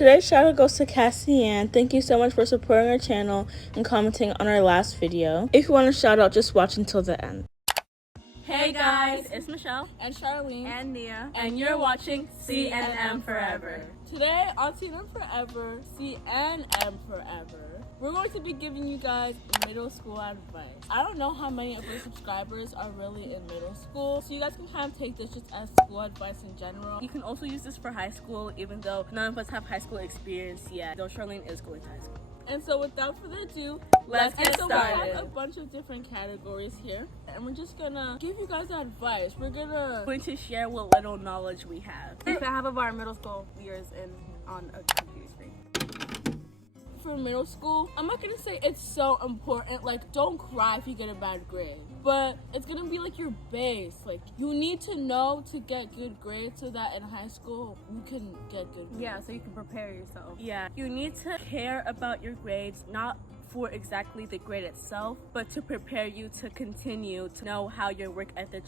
Today's shout out goes to Cassie Ann. Thank you so much for supporting our channel and commenting on our last video. If you want a shout out, just watch until the end. Hey guys, it's Michelle and Charlene and Nia, and you're watching C&M Forever. Today on C&M Forever, C&M Forever, we're going to be giving you guys middle school advice. I don't know how many of our subscribers are really in middle school, so you guys can kind of take this just as school advice in general. You can also use this for high school, even though none of us have high school experience yet, though Charlene is going to high school. And so without further ado, let's get started. We have a bunch of different categories here, and we're just gonna give you guys advice. We're going to share what little knowledge we have. Half of our middle school years on a computer screen. For middle school, I'm not gonna say it's so important, like don't cry if you get a bad grade, but it's gonna be like your base. Like you need to know to get good grades so that in high school you can get good grades. Yeah, so you can prepare yourself. Yeah, you need to care about your grades, not for exactly the grade itself, but to prepare you to continue to know how your work ethic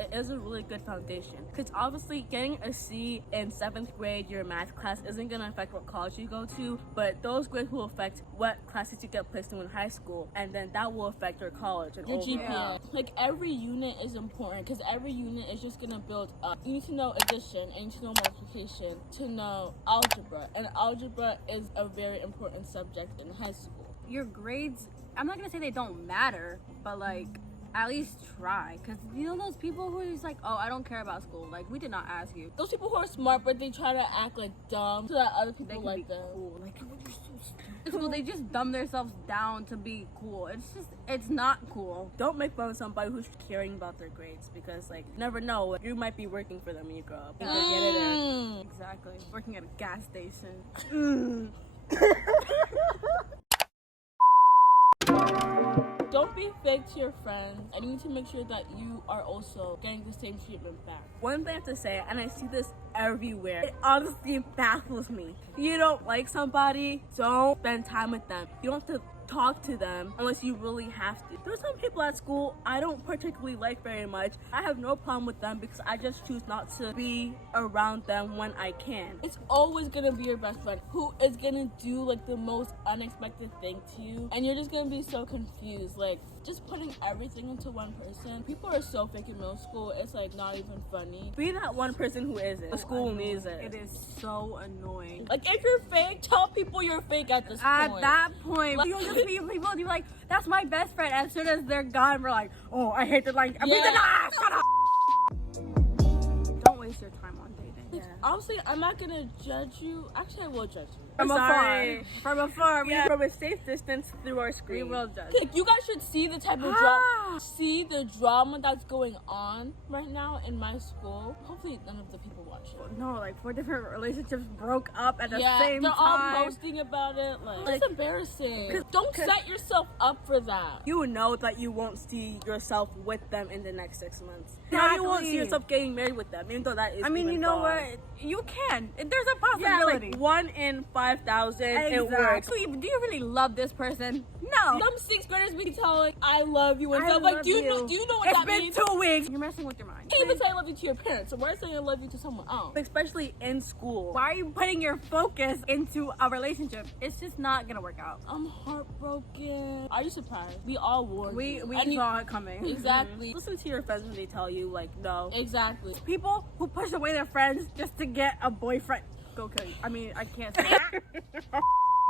it is a really good foundation, because obviously getting a C in 7th grade, your math class, isn't going to affect what college you go to, but those grades will affect what classes you get placed in high school, and then that will affect your college and your overall. GPA. Like every unit is important, because every unit is just going to build up. You need to know addition, and you need to know multiplication, to know algebra, and algebra is a very important subject in high school. Your grades, I'm not going to say they don't matter, but like at least try, because you know those people who are just like, oh, I don't care about school, like we did not ask you. Those people who are smart but they try to act like dumb so that other people like them. Cool. Like, oh, you're so stupid. Well, they just dumb themselves down to be cool. It's not cool. Don't make fun of somebody who's caring about their grades, because like you never know, you might be working for them when you grow up. You can get it there. Exactly. Working at a gas station. Don't be fake to your friends, and you need to make sure that you are also getting the same treatment back. One thing I have to say, and I see this everywhere, it honestly baffles me. If you don't like somebody, don't spend time with them. You don't have to talk to them unless you really have to. There's some people at school I don't particularly like very much. I have no problem with them because I just choose not to be around them when I can. It's always gonna be your best friend who is gonna do like the most unexpected thing to you, and you're just gonna be so confused. Like just putting everything into one person. People are so fake in middle school, it's like not even funny. Be that one person who isn't. The school needs it. It is so annoying. Like if you're fake, tell people you're fake at this point. At that point, like, you'll just be people be like, that's my best friend. As soon as they're gone, we're like, oh, I hate the like. Yeah. Shut up. Don't waste your time on dating. Yeah. Honestly, I'm not gonna judge you. Actually, I will judge you. From afar. From afar. Yeah. From a safe distance through our screen. We will judge. Like, you guys should see the type of drama. See the drama that's going on right now in my school. Hopefully, none of the people watch it. No, like 4 different relationships broke up at the same they're time. all posting about it. Like it's embarrassing. Don't set yourself up for that. You know that you won't see yourself with them in the next 6 months. Exactly. Now you won't see yourself getting married with them, even though that is. I mean, you know what? You can. There's a possibility. Yeah, like 1 in 5,000. Exactly. It works. Do you really love this person? No. Some 6th graders be telling I love you and stuff. Like, do you know what that means? It's been 2 weeks. You're messing with your mind. You can't even say I love you to your parents. So why are you saying I love you to someone else? Especially in school. Why are you putting your focus into a relationship? It's just not gonna work out. I'm heartbroken. Are you surprised? We all warned you. We saw it coming. Exactly. Listen to your friends when they tell you, like, no. Exactly. People who push away their friends just to get a boyfriend. Go kill you. I mean, I can't say that.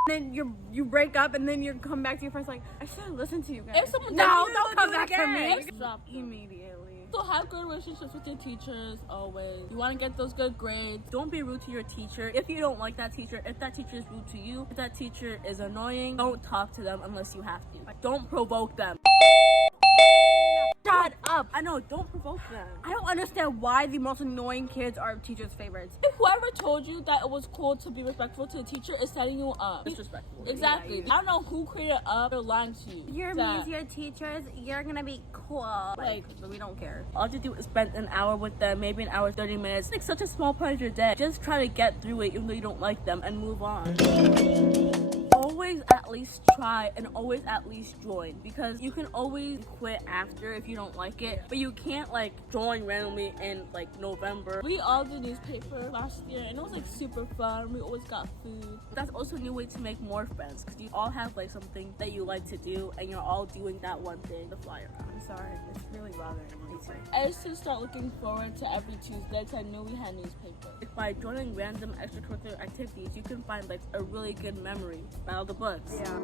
Then you break up, and then you come back to your friends like, I should have listened to you guys. If someone don't come back to me. Stop Immediately. So have good relationships with your teachers always. You want to get those good grades. Don't be rude to your teacher. If you don't like that teacher, if that teacher is rude to you, if that teacher is annoying, don't talk to them unless you have to. Don't provoke them. Shut up. I know, don't provoke them. I don't understand why the most annoying kids are teachers' favorites. If whoever told you that it was cool to be respectful to the teacher is setting you up. Disrespectful. Exactly. Yeah, I don't know who created up. They're lying to you. You're mean to your teachers, you're gonna be cool. Like, we don't care. All you do is spend an hour with them, maybe an hour, 30 minutes. It's like such a small part of your day. Just try to get through it even though you don't like them and move on. Always at least try and always at least join, because you can always quit after if you don't like it, but you can't like join randomly in like November. We all did newspaper last year and it was like super fun. We always got food. That's also a new way to make more friends, because you all have like something that you like to do and you're all doing that one thing to fly around. I'm sorry, it's really bothering me too. I used to start looking forward to every Tuesday because I knew we had newspaper. By joining random extracurricular activities, you can find like a really good memory about the books. Yeah.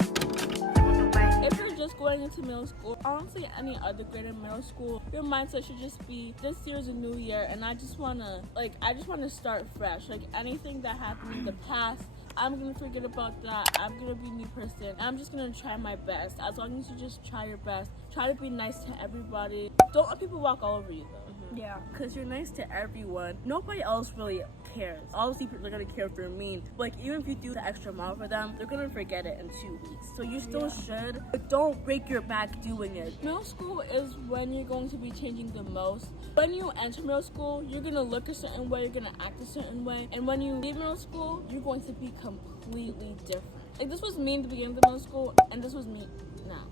If you're just going into middle school, honestly any other grade in middle school, your mindset should just be, this year's a new year and I just wanna start fresh. Like anything that happened in the past, I'm gonna forget about that. I'm gonna be a new person. I'm just gonna try my best. As long as you just try your best, try to be nice to everybody. Don't let people walk all over you though. Yeah. Because you're nice to everyone, nobody else really cares. Obviously, people are gonna care if you're mean. But like, even if you do the extra mile for them, they're gonna forget it in 2 weeks. So you still should, but don't break your back doing it. Middle school is when you're going to be changing the most. When you enter middle school, you're gonna look a certain way, you're gonna act a certain way. And when you leave middle school, you're going to be completely different. Like this was me in the beginning of the middle school, and this was me now.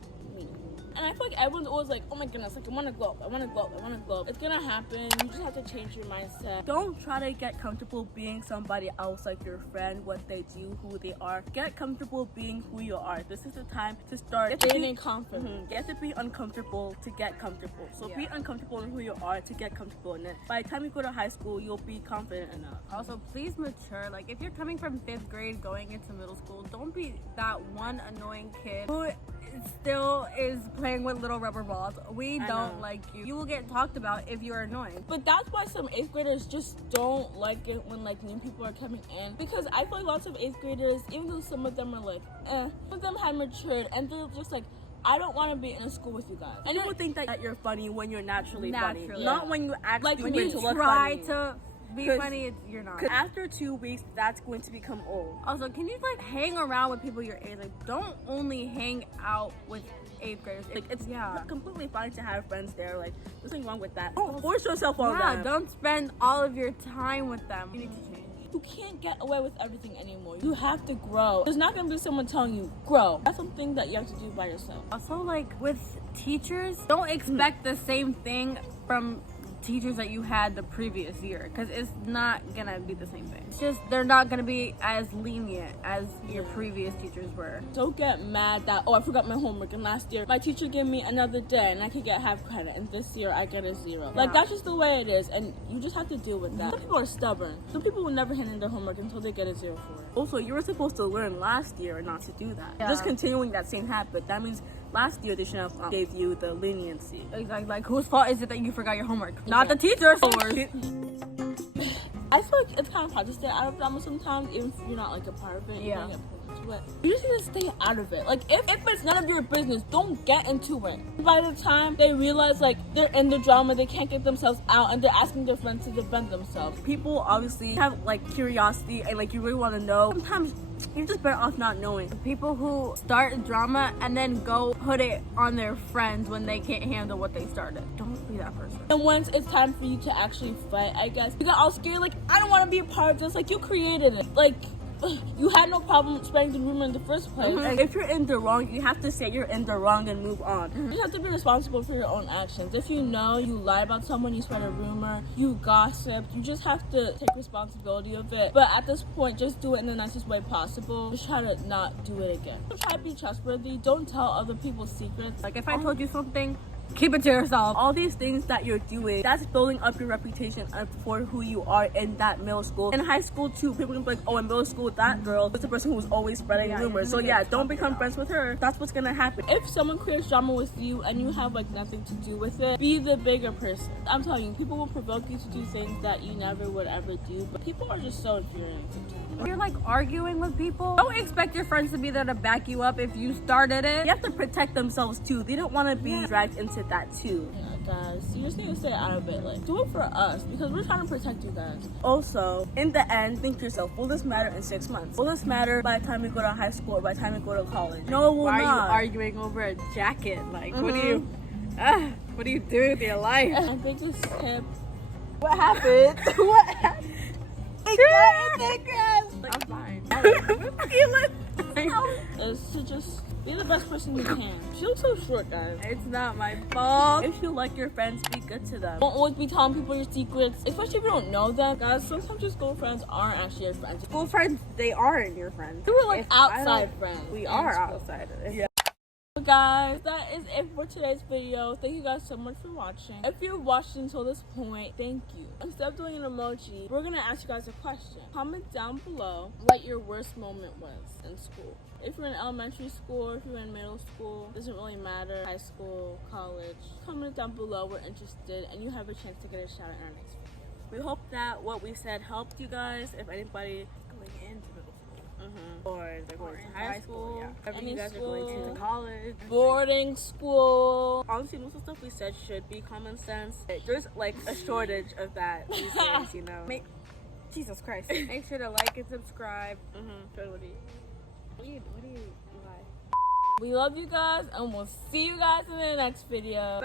And I feel like everyone's always like, oh my goodness, like I want to glow up, I want to glow up, I want to glow up. It's gonna happen. You just have to change your mindset. Don't try to get comfortable being somebody else, like your friend, what they do, who they are. Get comfortable being who you are. This is the time to start Gaining confidence. You have to be uncomfortable to get comfortable. So be uncomfortable in who you are to get comfortable in it. By the time you go to high school, you'll be confident enough. Also, please mature. Like, if you're coming from 5th grade going into middle school, don't be that one annoying kid who still is playing with little rubber balls. We don't like you. You will get talked about if you are annoying. But that's why some 8th graders just don't like it when like new people are coming in, because I feel like lots of 8th graders, even though some of them are like some of them have matured and they're just like, I don't want to be in a school with you guys. And people think that you're funny when you're naturally funny, not when you act like when you you look try funny. to be funny, you're not. Because after 2 weeks, that's going to become old. Also, can you like hang around with people your age? Like, don't only hang out with 8th graders. Like, it's completely fine to have friends there. Like, there's nothing wrong with that. Don't force yourself on them. Don't spend all of your time with them. You need to change. You can't get away with everything anymore. You have to grow. There's not going to be someone telling you, grow. That's something that you have to do by yourself. Also, like, with teachers, don't expect the same thing from teachers that you had the previous year, because it's not gonna be the same thing. It's just they're not gonna be as lenient as your previous teachers were. Don't get mad that, oh, I forgot my homework and last year my teacher gave me another day and I could get half credit and this year I get a 0. Like, that's just the way it is, and you just have to deal with that. Some people are stubborn. Some people will never hand in their homework until they get a 0 for it. Also, you were supposed to learn last year not to do that. Just continuing that same habit. That means last year they should have gave you the leniency. Exactly. Like, whose fault is it that you forgot your homework? Not the teacher's fault. I feel like it's kind of hard to stay out of drama sometimes, even if you're not like a part of it. You don't get pulled into it. You just need to stay out of it. Like, if it's none of your business, don't get into it. By the time they realize like they're in the drama, they can't get themselves out, and they're asking their friends to defend themselves. People obviously have like curiosity and like you really want to know. Sometimes you're just better off not knowing. People who start drama and then go put it on their friends when they can't handle what they started. Don't be that person. And once it's time for you to actually fight, I guess, you got all scared, like, I don't want to be a part of this. Like, you created it. Like, you had no problem spreading the rumor in the first place. If you're in the wrong, you have to say you're in the wrong and move on. You have to be responsible for your own actions. If you know you lied about someone, you spread a rumor, you gossiped, you just have to take responsibility of it. But at this point, just do it in the nicest way possible. Just try to not do it again. Try to be trustworthy. Don't tell other people's secrets. Like, if I told you something, keep it to yourself. All these things that you're doing, that's building up your reputation for who you are in that middle school. In high school too, people can be like, oh, in middle school, that girl was the person who was always spreading rumors. So don't become friends with her. That's what's gonna happen. If someone creates drama with you and you have like nothing to do with it, be the bigger person. I'm telling you, people will provoke you to do things that you never would ever do, but people are just so infuriating sometimes. If you're like arguing with people, don't expect your friends to be there to back you up if you started it. You have to protect themselves too. They don't want to be dragged into that too. Yeah, guys, you just need to stay out of it. Like, do it for us, because we're trying to protect you guys. Also, in the end, think to yourself, will this matter in 6 months? Will this matter by the time we go to high school or by the time we go to college? No, it will Why not. are you arguing over a jacket? Like, what are you doing with your life? I think this tip. What happened? What happened? I'm fine. Is to just Be the best person you can. She looks so short, guys. It's not my fault. If you like your friends, be good to them. Don't always be telling people your secrets, especially if you don't know them. Guys, sometimes your school friends aren't actually your friends. School friends, they aren't your friends. We were like If I outside don't- friends. We in are school. outside of this. Yeah. But guys, that is it for today's video. Thank you guys so much for watching. If you're watching until this point, thank you. Instead of doing an emoji, we're gonna ask you guys a question. Comment down below what your worst moment was in school. If you're in elementary school, if you're in middle school, doesn't really matter, high school, college, comment down below. We're interested, and you have a chance to get a shout out in our next video. We hope that what we said helped you guys. If anybody is going into middle school, or they're going to high school, yeah. if Any you guys are going school. to college, Boarding school. honestly, most of the stuff we said should be common sense. There's like a shortage of that these days, you know. Jesus Christ! Make sure to like and subscribe. What do you lie? We love you guys, and we'll see you guys in the next video.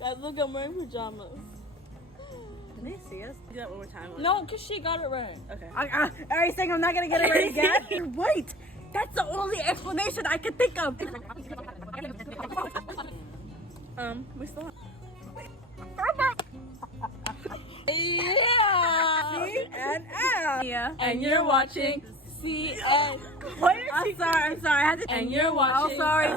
Guys, look, I'm wearing pajamas. Can they see us? Do that one more time. No, because she got it right. Okay. Are you saying I'm not gonna get it right again? Wait! That's the only explanation I can think of. We still have. Yeah! C&M. Yeah. And you're watching C&M. I'm sorry. I had to. And you're watching. Oh, sorry.